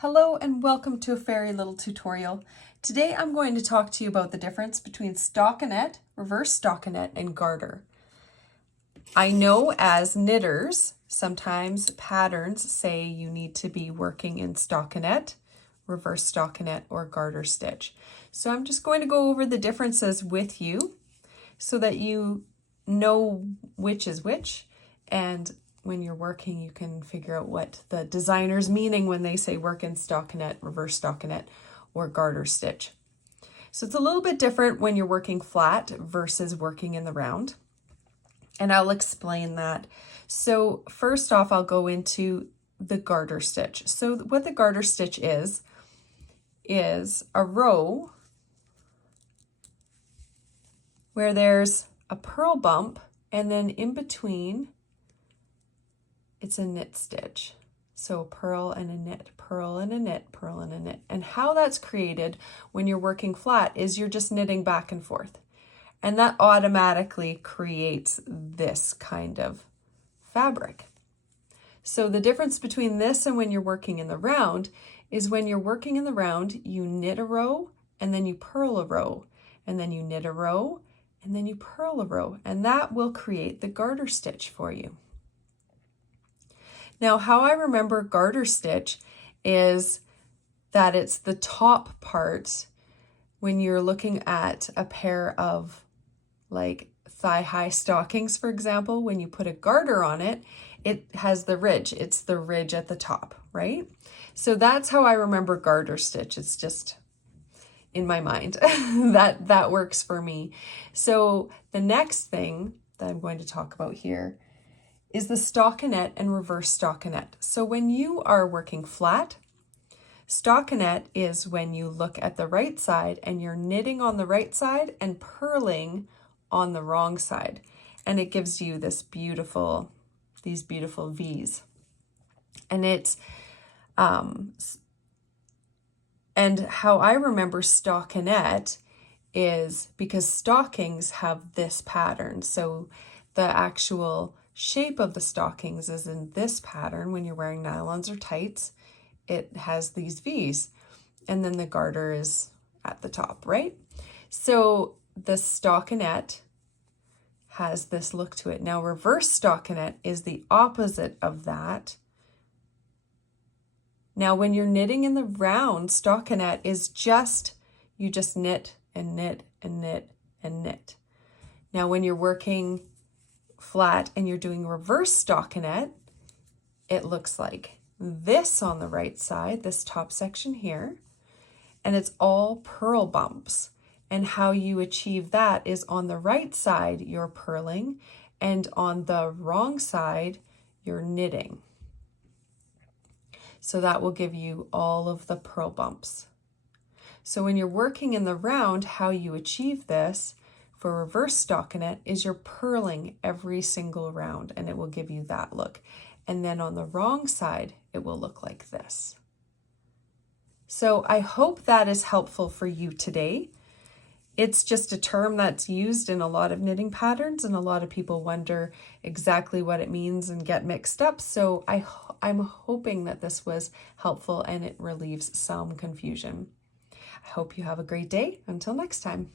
Hello and welcome to a fairy little tutorial. Today I'm going to talk to you about the difference between stockinette, reverse stockinette, and garter. I know as knitters, sometimes patterns say you need to be working in stockinette, reverse stockinette, or garter stitch. So I'm just going to go over the differences with you so that you know which is which, and when you're working, you can figure out what the designer's meaning when they say work in stockinette, reverse stockinette, or garter stitch. So it's a little bit different when you're working flat versus working in the round. And I'll explain that. So first off, I'll go into the garter stitch. So what the garter stitch is a row where there's a purl bump and then in between it's a knit stitch. So purl and a knit, purl and a knit, purl and a knit. And how that's created when you're working flat is you're just knitting back and forth. And that automatically creates this kind of fabric. So the difference between this and when you're working in the round is when you're working in the round, you knit a row and then you purl a row, and then you knit a row and then you purl a row, and that will create the garter stitch for you. Now, how I remember garter stitch is that it's the top part when you're looking at a pair of like thigh-high stockings, for example. When you put a garter on it, it has the ridge. It's the ridge at the top, right? So that's how I remember garter stitch. It's just in my mind. that works for me. So the next thing that I'm going to talk about here is the stockinette and reverse stockinette. So when you are working flat, stockinette is when you look at the right side and you're knitting on the right side and purling on the wrong side. And it gives you this these beautiful V's. And it's, and how I remember stockinette is because stockings have this pattern. So the actual shape of the stockings is in this pattern. When you're wearing nylons or tights, it has these V's, and then the garter is at the top, right? So the stockinette has this look to it. Now reverse stockinette is the opposite of that. Now when you're knitting in the round, stockinette is you just knit and knit and knit and knit. Now when you're working flat and you're doing reverse stockinette, it looks like this on the right side, this top section here, and it's all purl bumps. And how you achieve that is on the right side, you're purling, and on the wrong side, you're knitting. So that will give you all of the purl bumps. So when you're working in the round, how you achieve this for reverse stockinette is you're purling every single round, and it will give you that look. And then on the wrong side, it will look like this. So I hope that is helpful for you today. It's just a term that's used in a lot of knitting patterns, and a lot of people wonder exactly what it means and get mixed up. So I'm hoping that this was helpful and it relieves some confusion. I hope you have a great day. Until next time.